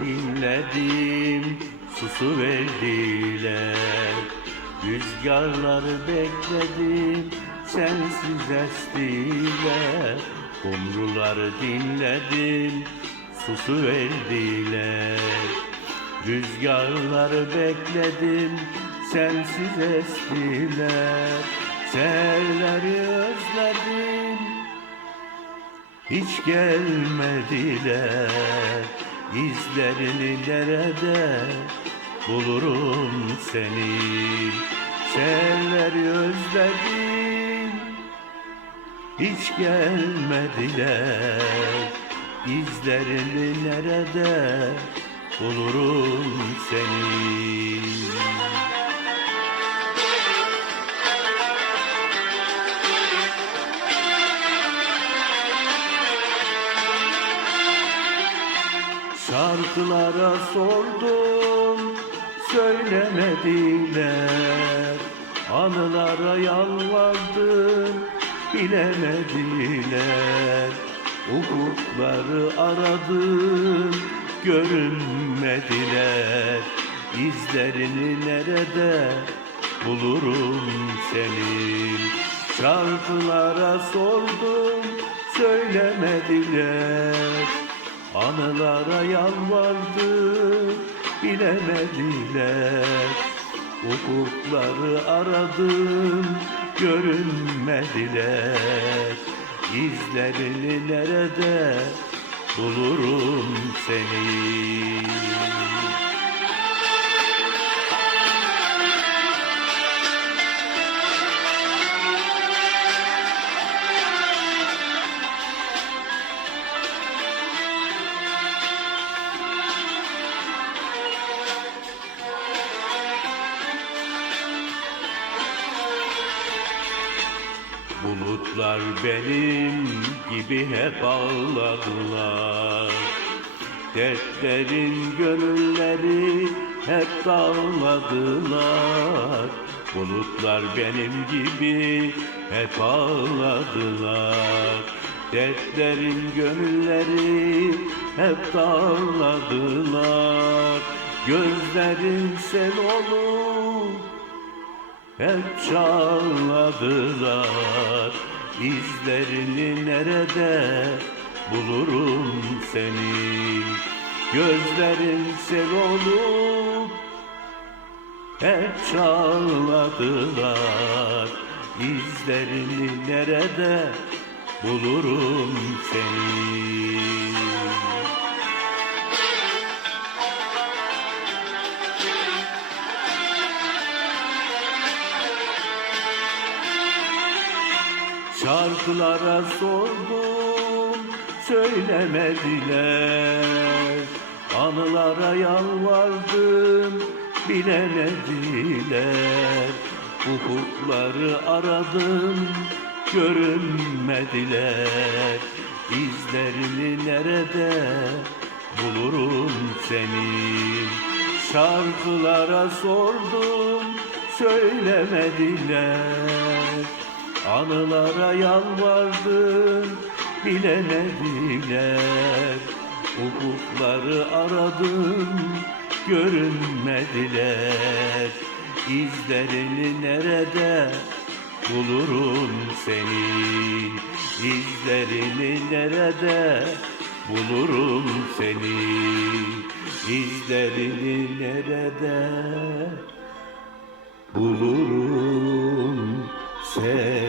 Dinledim, susu verdiler. Rüzgarları bekledim, sensiz estiler. Kumruları dinledim, susu verdiler. Rüzgarları bekledim, sensiz estiler. Seherleri özledim, hiç gelmediler İzlerini nerede bulurum seni. Seherleri özledim Hiç gelmediler. İzlerini nerede bulurum seni Şarkılara sordum söylemediler. Anılara yalvardım bilemediler. Ufukları aradım görünmediler. İzlerini nerede bulurum senin? Şarkılara sordum söylemediler Anılara yalvardım bilemediler. Ufukları aradım görünmediler. İzlerini nerede bulurum seni Bulutlar benim gibi hep ağladılar. Dertlerin gönülleri hep dağladılar. Bulutlar benim gibi hep ağladılar. Dertlerin gönülleri hep dağladılar. Gözlerin sel olur hep çağladılar. İzlerini nerede bulurum seni? Gözlerin sel olup hep çağladılar. İzlerini nerede bulurum seni Şarkılara sordum söylemediler. Anılara yalvardım bilemediler. Ufukları aradım görünmediler. İzlerini nerede bulurum seni? Şarkılara sordum söylemediler Anılara yalvardım bilemediler Ufukları aradım görünmediler. İzlerini nerede bulurum seni İzlerini nerede bulurum seni İzlerini nerede bulurum seni